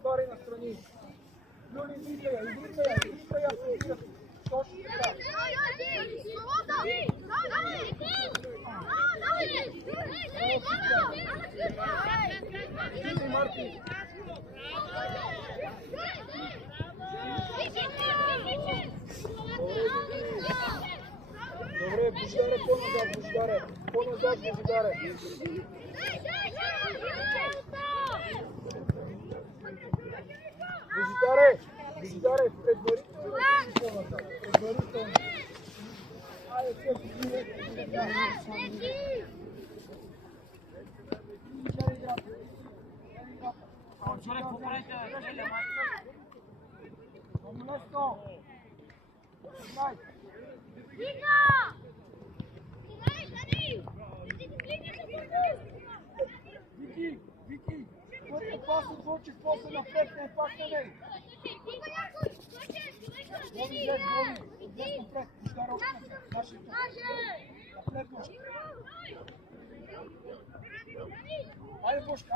Стори настрани. Люли, излитай я. Точно така. Излитай, Марти. Добре, Божидаре, по-назад, Божидаре. Божидаре, предварително. Айде, човек, поправите, Вики, който пас от Вълчев, после напред, не пак на него. Води, напред, Божидар, още напред, нашето. Напред, Божка. Айде, Божка.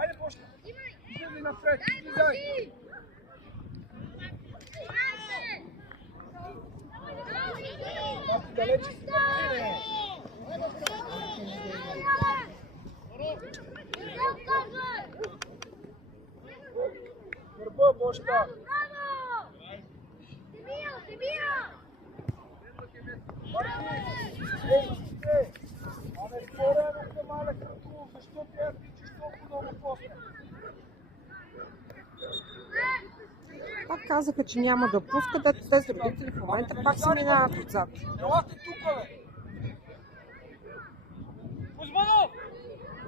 Излези напред, излизай. Марти, далече си, Гърба, Божка. Абе, по-рано се маля като, защо тя тичаш толкова много после? Пак казаха, че няма да пускат, ето тези родители в момента пак се минават отзад. Елате тук, бе! Кузманов!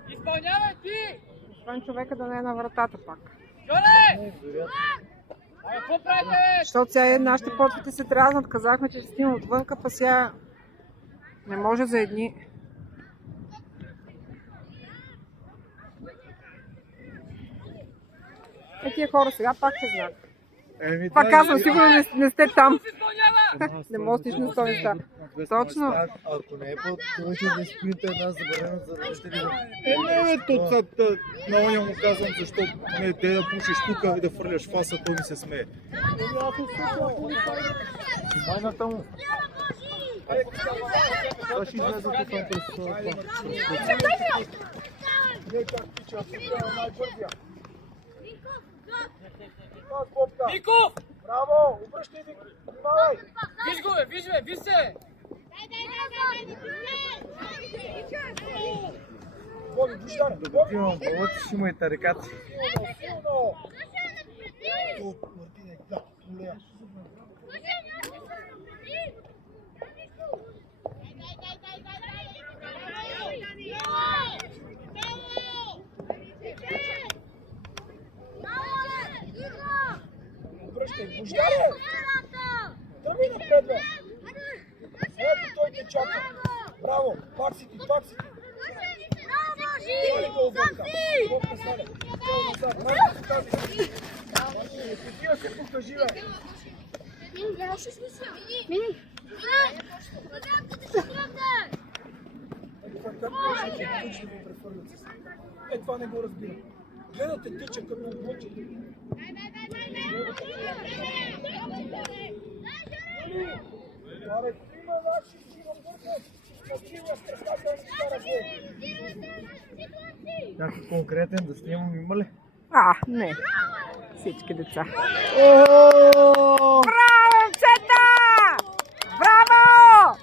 Изпълнявай ти! Освен човека да не е на вратата пак. Жоре! Абе, какво правите? Защото сега нашите подпити се дразнат. Казахме, че ще снимам отвънка, па сега не може за едни. Тия хора сега пак ще знаят. Пак казвам, сигурно не сте там. Не можеш на стойността. Точно. Ако не е повече да спринта една забранена за родители. Не, тук много не му казвам, защо не те да пушиш тук и да фърляш фаса, той ми се смее. Майната му. Това ще излезе тук през това. Не, как тича, сега е най-бързия. Ников! Браво! Обръщай, Вики! Внимавай! Виж го, виж се! Води, Божидар! Имам повод, ще му и тарикат. Силно! Мартине, да, полея. Обръщай, Божидаре! Тръгни напред, бе! Ето той те чака. Браво! Пак си ти! Свали го отвънка! Отвънка сваля! Тел назад! Марти се тази! Марти, такива се покажи, бе! Е, това не го разбира. Гледате тича като отвъче. Абе, трима наши си го бъркат. Настива с представителни стара Някой конкретен да снимам има ли? Не. Всички деца. Ооо! Браво, момчета! Браво!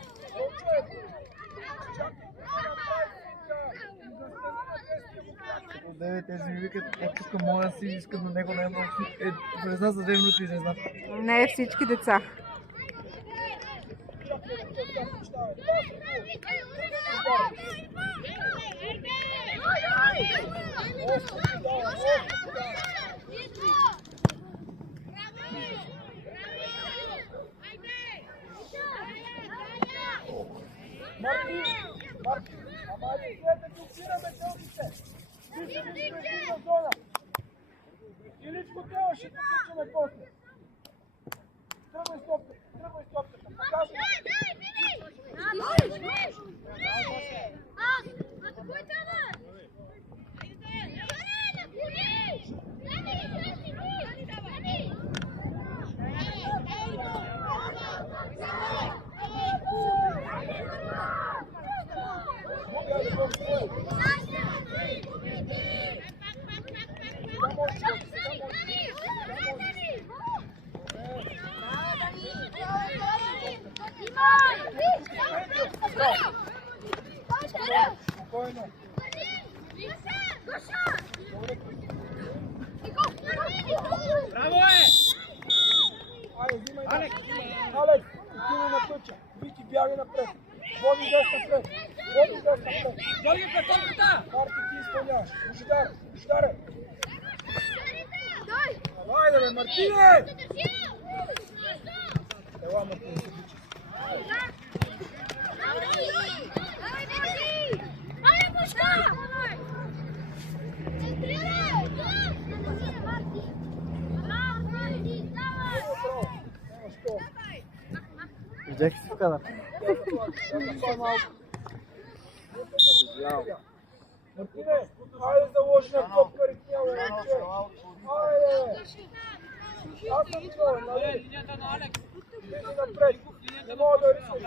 Тези ми викат, като моя си искам на него най-много. Не знам за 2 минути и не знам. Не всички деца. Марти, ама ли да фиксираме телките? Вижте зона. Иличко трябва, ще потичаме после. Тръгвай стопката. Показвай. Спокойно. Браво е! Айде, взимай. Алекс, отивай на пътя. Вики, бягай напред. Води дес напред. Води дес напред. Георги, пред топката! Марти, ти изпълняваш. Божидаре. Айде, бе, Мартине! Ела, Мартине, се бичи. Видях си в кадър. Мартине, айде заложи на топка ритмяла. Айде! Аз съм това, нали? Линията на Алекс! Иди напред. Не мога да рискаш.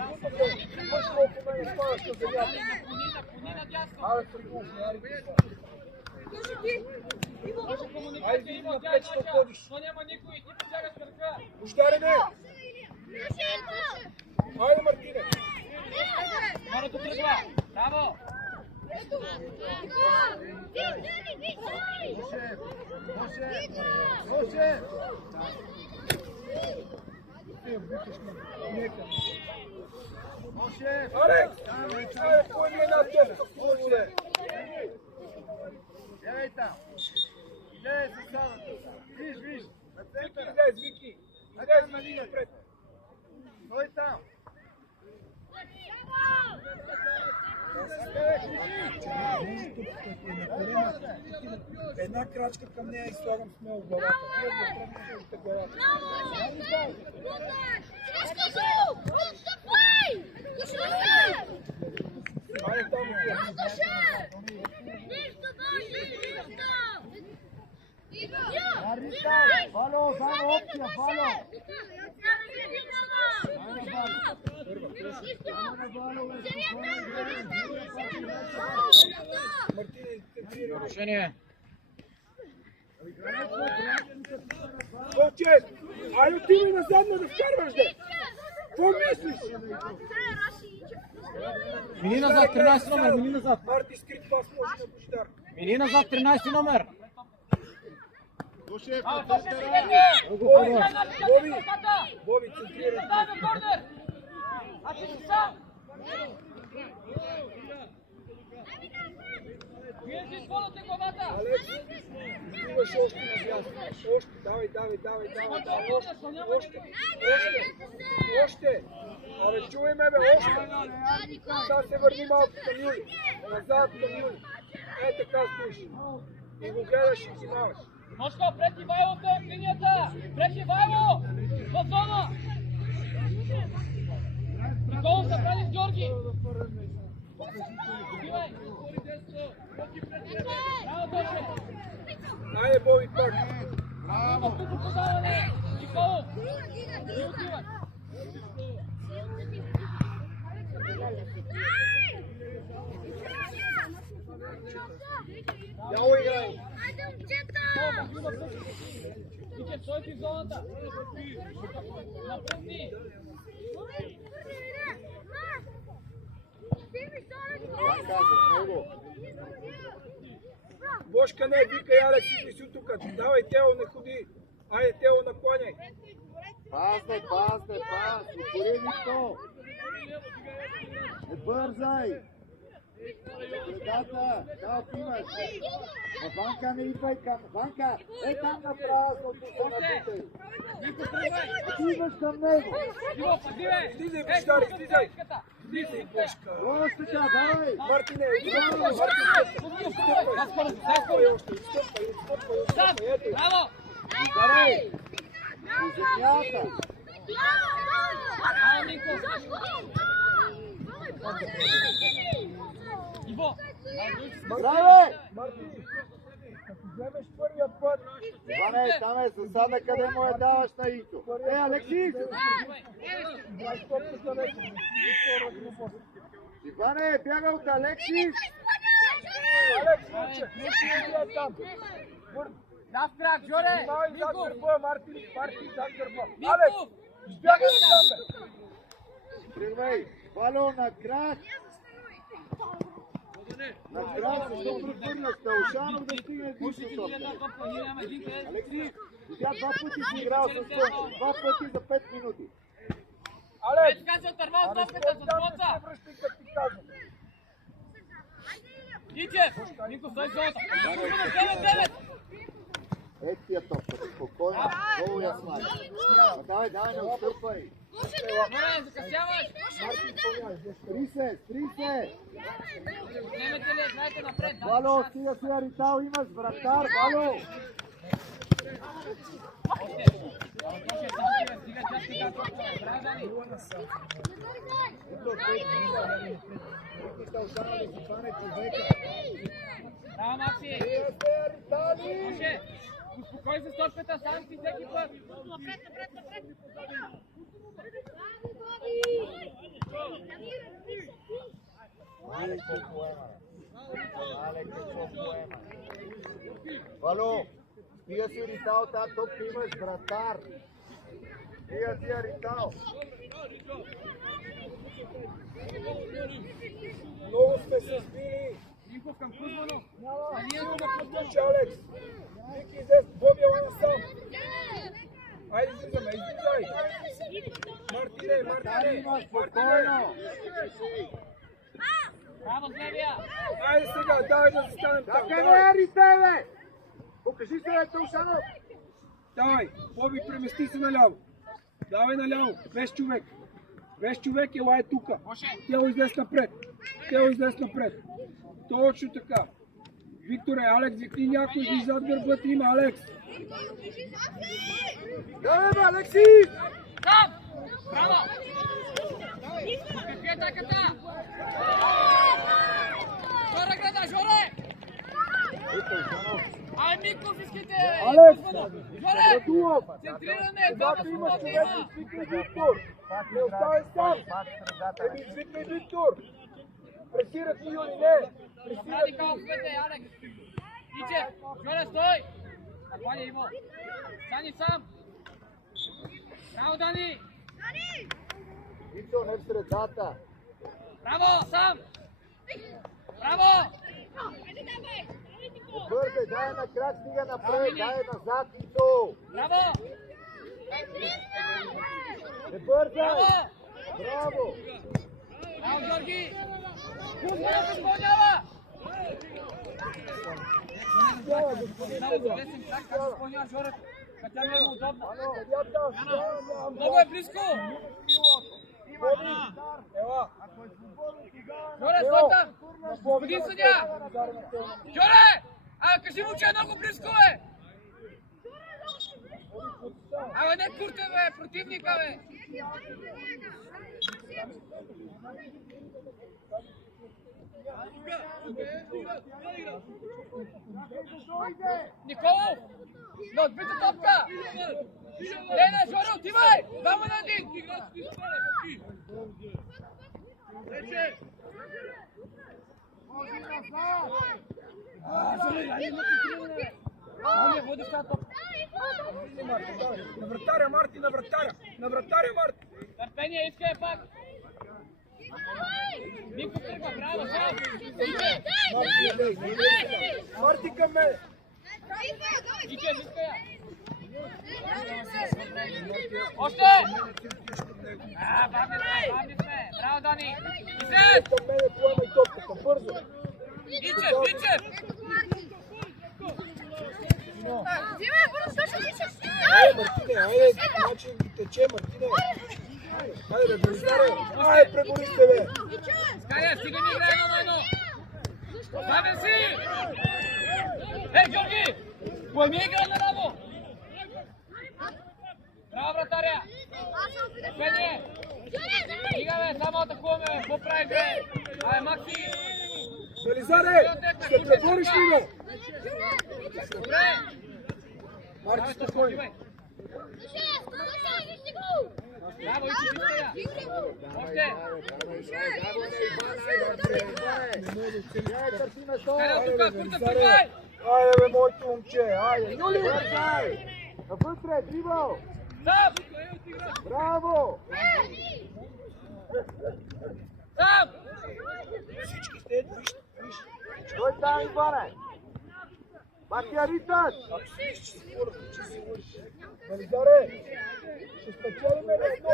Виж колко мене спадаш на земята. Наклони надясно! Айде, пригубни, айде. Комуникация има от тях нача, но няма никой, ти посягаш кръка! Божидаре, не! Айде, Мартине! Моето тръгва! Браво! Алекс! Айде, кой ми е на топка в случая? Виж! Вики! Излез, Вики, напред! Една крачка към нея и слагам смело главата. Вие го тръгнете главата. Айде там Фало, само опция, фало! Нарушение! Ковчег! Айде отивай назадно да вкарваш, де! Какво мислиш? Мини назад, 13 номер, мини назад. Марти, скрит пас може на Божидар. Мини назад, 13 номер. Боби, центрирай. Вие си използвате главата! Алекс, имаш още надясно. Още, давай. Още. Абе, чуй ме, бе, още. Сега се върни малко към Юли. Назад към Юли. Така стоиш. И го гледаш и внимаваш. Мошко, пред Ивайло те в линията! Пред Ивайло! В зона! Николо се прави с Георги! Убивай! Браво, Тоше! Айде, Боби, пак. Има тук подаване! Николо! Не отивай! Яло играй. Тиче, стой в зоната! Напред! Бошка не, викай, Алекс, идви си тук. Давай, Тео, не ходи. Айде, Тео, наклоняй. Пас, упореди то! Не бързай! Средата, да отиваш! На Ванка не идвай към... Ванка, там на празното се набитай! Отиваш към него! Слизай, Божидар, слизай. Слизай, Бошка. Още така, давай! Мартине, изстъпвай още. Ето. Браво! Издарай! По земята! Браво, Минко! Иво! Здраве! Мартин, като вземеш първия път, Иване, там е засада, къде му я даваш на Ито. Алексис! играй топката вече. Иване, бяга от Алексис! Алекс, момче, не си идия там. Ляв крак, Жоре! Внимавай зад Миков! гърба, Мартин зад гърба. Миков! Алекс, избягай там, бе! Тръгвай! Вало на крак! На крак, защо прехвърляш? Таушанов да стигне души топка. Алекси, тя 2 пъти си играл с Тончо. 2 пъти за 5 минути. Алекс, Така се отървал топката с боца! не връщай, как ти казвам. Ичев! Нико, стой зоната! 9-9! Ето тия топката, спокойно. Много я смари. Давай, не отстъпвай. Жоре, закъсяваш! Стри се! Немете ли, играйте напред! Вало, стига сега Ритал, имаш вратар, Вало! Браво, Макси! Може! Успокой се с топката, сам си всеки път! Вало, стига си Ритал, тази топка имаш вратар. Стига си Ритал. Много сме се сбили. Ников към Кузманов! Силно подключи, Алекс. Вики, излез, Боби, ела насам. Айде, излизай. Мартине. Спокойно. Браво, Злевия! Айде сега, давай да застанем там. Така не е Ритал, бе! Покажи се, Таушанов. Давай, Боби, премести се наляво. Давай наляво, без човек. Без човек, ела е тука. Тело излез напред. Точно така. Викторе, Алекс, викни някой, ви зад гърбата има, Алекс. Давай, бе, Алекси! Там! Браво! Какви е атаката? Жоре гледа, Жоре! Ай, Миков, искайте! Алекс! Жоре! Радулов! Центриране! Когато имаш човек, извикай Виктор! Не оставай сам! Извикай Виктор! Пресират ни, не! Направи калфете, Алекс! Иче! Жоре, стой! Напали Иво! Стани сам! Браво, Дани! Ицо, не в средата. Браво, сам! Браво! Не бързай, дай на крак, стига напред, дай назад, Ицо. Браво! Не бързай. Браво! Браво. Браво, Георги! Кузманов се изпълнява! Браво, десен крак, как се изпълнява Жорето? Тя не е удобна. Много е близко! Ела! Жоре, стой там! Господин съдия! Жоре! Кажи му, че е много близко, бе! Не Курте, бе! Противника, бе! Николов! На отбита топка! Не, Жоре, отивай! Двама на един! Не води в тази топка! На вратаря, Марти, на вратаря, Марти! Търпение, искай пак! Нико тръгва, браво, сам! Марти към мен! Иче, виска я! Още! Бавни сме! Браво, Дани! Излез! Към мен поема и топката, бързо! Ичев! Мартине, айде, начин тече, Мартине! Айде, бе, Велизаре! Айде, пребори се, бе! Скария, стига ни играе едно на едно! Оставен си! Георги! Поеми игра на ляво! Браво, вратаря! Пение! Стига, бе, само атакуваме, бе! Какво прави, бе? Макси! Велизаре! Ще пребориш ли, бе? Добре! Марти, спокойно! Браво, Иче, виска я! Още! Скария тука, Курте, прибай! Айде, бе, моето момче, айде. Юли! Бързай! Навътре, дрибъл! Сам! Браво! Сам! Всички сте, виж. Той там, Иване! Матия Ритът! Ако си виж, че си върши. Велизаре, ще спечелиме ли едно?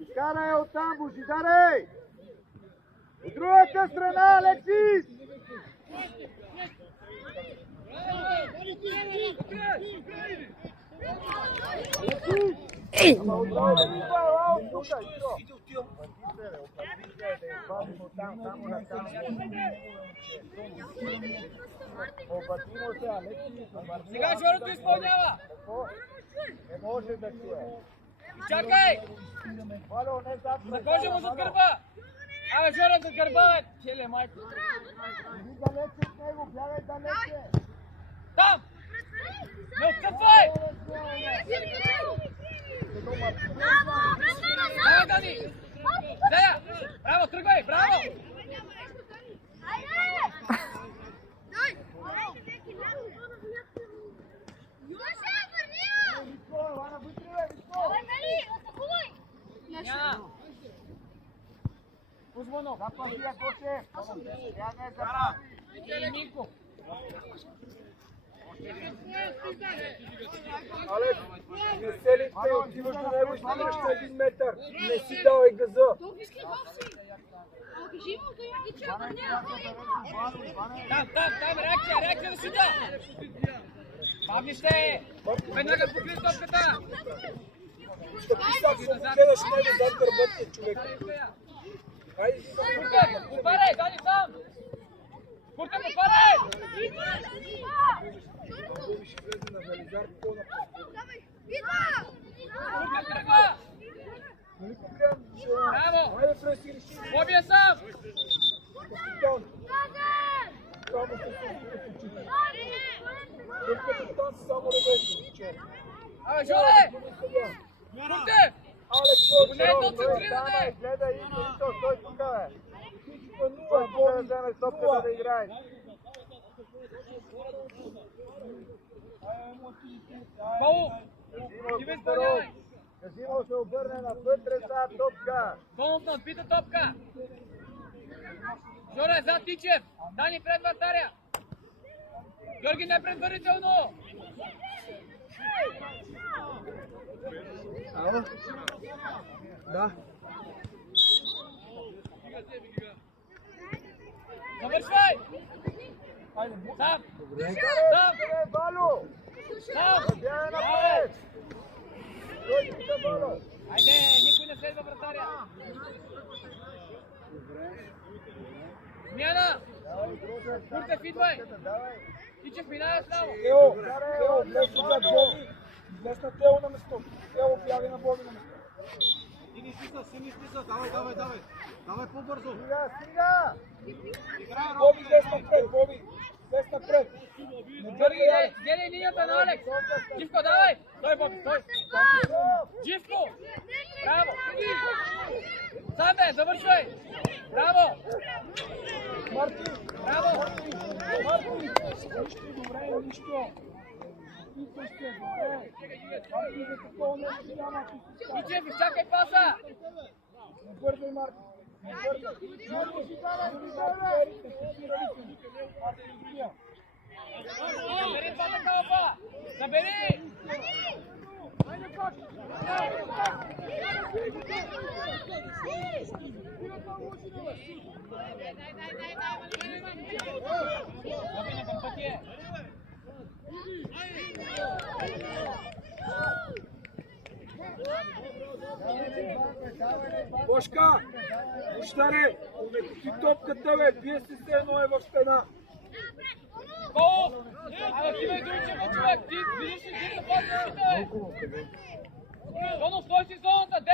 Изкарай оттам, Божидаре! От другата страна, Алексис! Ей! Сега Жорото изпълнява! Не може да чуе. Чакай! Вало, не зад. Закожи му зад гърба! Абе, Жоро, зад гърба, бе! Челе, майко! Иди далече от него, бягай далече. Там! Не отстъпвай! Давай, Дани! Зея! Браво, тръгвай! Браво! Няма! Кузмано, запазия Коше. Тя не забра. И Минко! Алекс, не се ли те отиваш до него и стигаш на 1 метър? Не си давай газа. Там, реакция да шута! Павнище! Веднага покри топката! Стъпи сам, се гледаш него зад гърбата, човек. Хайде, Отваряй, Дани сам! Курте, отваряй! Боби ще влезе на Велизар по-напред. Курте, тръгва! Нали погледам, че... Браво! Хайде, преси реши. Боби е сам! Капитан. Само се съзите в очите. Той капитан си само ревежда, че. Абе, Жоре! Курте! Алекс, Не е Вълчев, то центриране! Гледай, Ито, стой тук, бе. всичко е Той нула, тук да Боби. вземе топката да играе. Пау! Казимо, Ти ме Петров. изпълнявай! Казимо се обърне навътре за топка. Донов на отбита топка! Жоре, зад Тичев! Дани пред вратаря! Георги, не предварително! Ало? Да. Завършвай! Хайде, Сам! Сам! Вало! Сам! Бягай напред! Той тук, Вало! Айде, никой не следва вратаря! Смяна! Куртев, идвай! Тичев, минава slaво! Тео, влез зад Боби. Влез на Тео на место. Тео, бягай на Боби на место. Сини стиса, давай. Давай по-бързо. Стига! Боби, влез напред, Боби. Влез напред. Не Георги, бързай. гледай линията на Алекс! Живко, давай! Стой, Боби, стой! Живко! Браво! Сам бе, завършвай! Браво! Марти, Браво! Марти. Нищо, добре, нищо. Ти ще, добре. Марти, за такова нещо няма. Тичев, изчакай паса! Не бързай, Марти. Не бързай. Забери двата калпа! Забери! Забери към пъти е! Бошка, Бощаре, ти топката, бе, бие се с едно е в стена. Коло! Абе, ти ме изучи, бе, човек! Ти видиш ли, ти запазиш бе! Донов, стой си зоната! 9-9!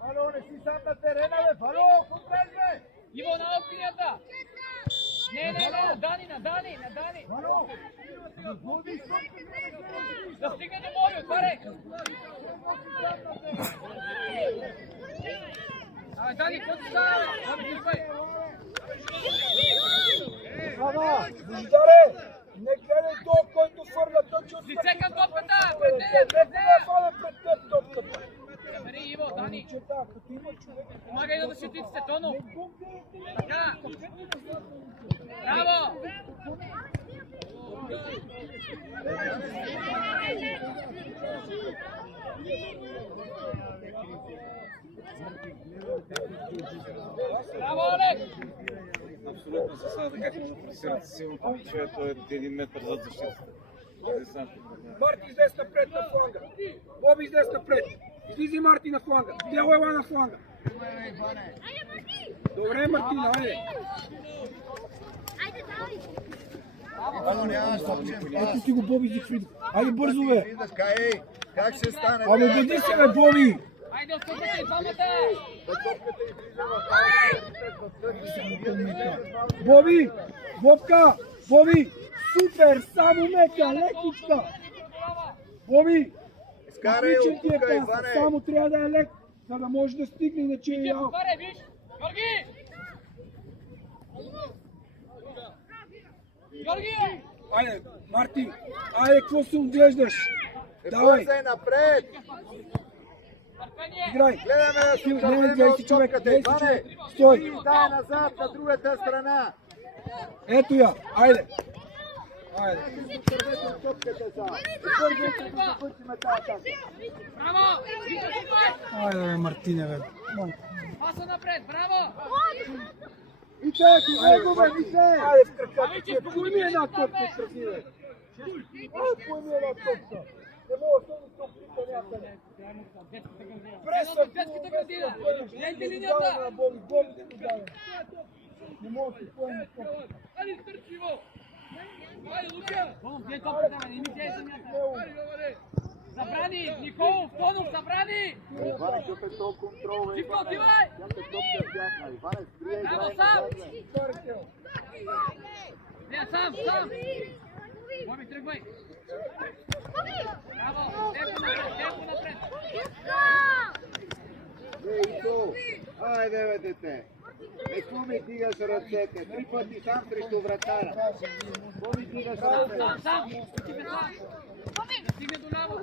Вало, не си сам на терена, бе! Вало, компрес, бе! Иво на линията! Не, на Дани! Вало! Да стигне до Боби, отваряй! Давай, Дани, какво ти става? Боби, тръгвай! Божидаре, не гледай то, който фърля точно от Лице към топката! пред Пред нея! теб. Не фърля пред теб топката. Бери, Иво, Дани! Момчета, като има човек... Помагай на защитниците, Тоно! Така! Браво! Браво, Олег! Абсолютно се сада как може да пресирате силното че той е 1 метър зад защитата. Марти излез напред на фланга. Боби излез напред. Излизи Марти на фланга. Дело ела на фланга. Добре, Мартина, айде. Ето ти го Боби Зигфридов. Айде бързо, бе. Как ще стане? Абе, бъди се, бе, Боби. Айде, отстъпете и двамата! Боби, Бобка, Боби. Супер, само мека, лекичка. Боби, Скарай отличен от ти е тук, пас. Иване. Само трябва да е лек, за да може да стигне, иначе е ял. Отваряй, виж! Георги! Георги! Айде, Марти, айде, какво се отглеждаш? Давай, Бързай напред! Търпение! играй. Гледаме да си Не, отървем гледай от си човек, топката, гледай си Иване! човек. Стой. Дай назад на другата страна! Ето я, айде. Айде. Отървете от топката са! Бързайте да завършиме тази атака! Браво! Айде, бе, Мартине, бе. Паса напред, браво! И те, него, бе, и те! Айде в краката, ти поеми една топка от краси, бе. Айде, поеми една топка. Не мога да седи топките някъде. Пресва, Детската градина! Гледайте Боби, линията! Боби да го даде. Не мога да се поеме топката. Айде, стърчи го! Айде, Лука! Тонов, гледай топката, бе, не ми гледай земята! Айде, добре! Забрани! Николов, Тонов, забрани! Иване, какъв е то контрол, бе, Живко, Иване? отивай! Тя те топка бяхна. Иване, скрия, Браво, играй сам! назад, бе. Не, сам, сам! Боби, тръгвай! Браво! Темпо напред! Ей, Ито! Айде, бе, дете! Какво ми дигаш ръцете? 3 пъти сам срещу вратаря. Какво ми дигаш ръцете? Сам, сам! Стигне сам! Стигне до ляво!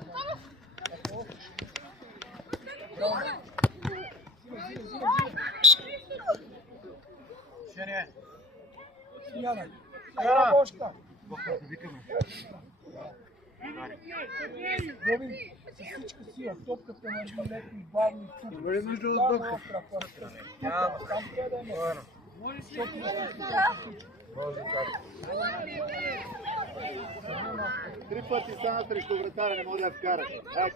Смяна. Ела, Бошка. Боби, с всичка сила, топката върви леко и бавно и тук. Има ли нужда от Бавно дъвка? остра, пъстра. Няма. Там трябва да е место. Защото не се случва. 3 пъти сам срещу вратаря не може да вкараш.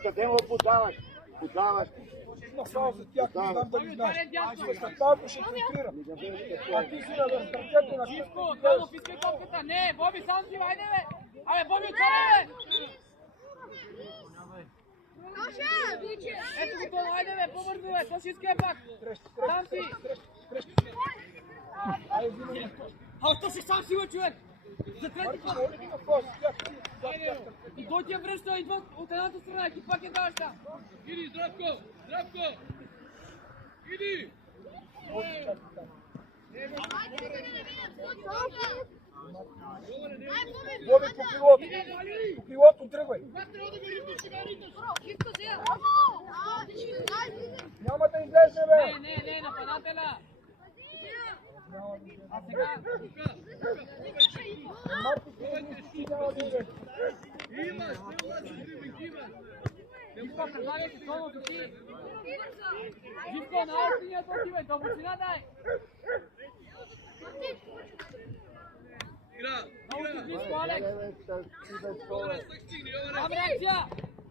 Къде му подаваш? Подаваш. Има фал за тях, не знам дали знаеш. След малко ще центрира. А ти си на ръцете на Живко, Тонов, искай топката! Не, Боби, сам си, айде, бе! Абе, Боби, отваряй, бе! Ето го, Тоно, айде, бе, по-бързо, бе! Какво ще искай пак? Сам си! А, то си сам си, бе, човек! За трети път! Има фал за тях. Айде, и той ти я връща, идва от едната страна и ти пак я даваш там! Иди, Здравко! Здравко! Иди! Боби по крилото. По крилото тръгвай. Няма да излезе, бе. Не, нападателя! А сега... Марти, ти няма да излезе. Живко, предлагай си Тоно, да ти! Живко, на линията отивай, дълбочина дай! Много си близко, Алекс! Добра акция!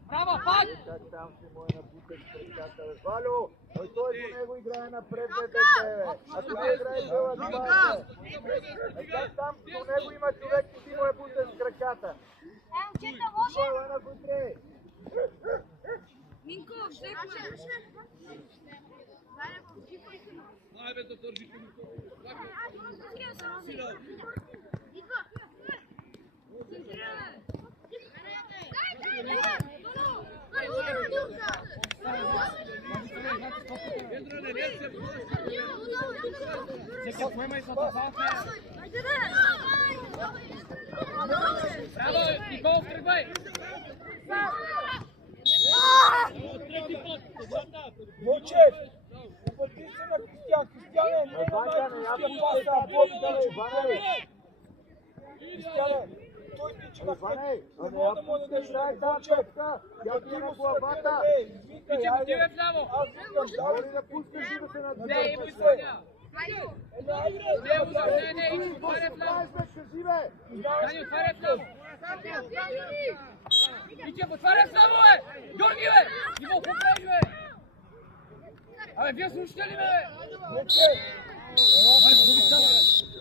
Браво, пак! Как там си му е напутен с краката, бе. Валю, той до него играе напред, бе, дете. Ако не играе гола, това е. Как там до него има човек и ти му е бутен с краката. Гола навътре. Минко, ще Сега поемай с атака. Браво, Никол, тръгвай! Вълчев, обърти се на Кристиян. Кристияне, не най-близкия паса, Боби, далеч. Кристияне, той тича напред. Не мога да му дадеш ръка, Вълчев. Върти му с ръка, извикай, Тича, айде. отивай вляво! Аз викам, давай Да пускаш и да се Не, надвърне. има изпълня! Не, иди, отваря вляво! Кажи, бе! Дани, отваря вляво! Иче, отваря вляво, бе! Георги, бе! Иво, какво правиш, бе? Абе, вие слушате ли, бе? Вълчев. Майко, какво ви става, бе?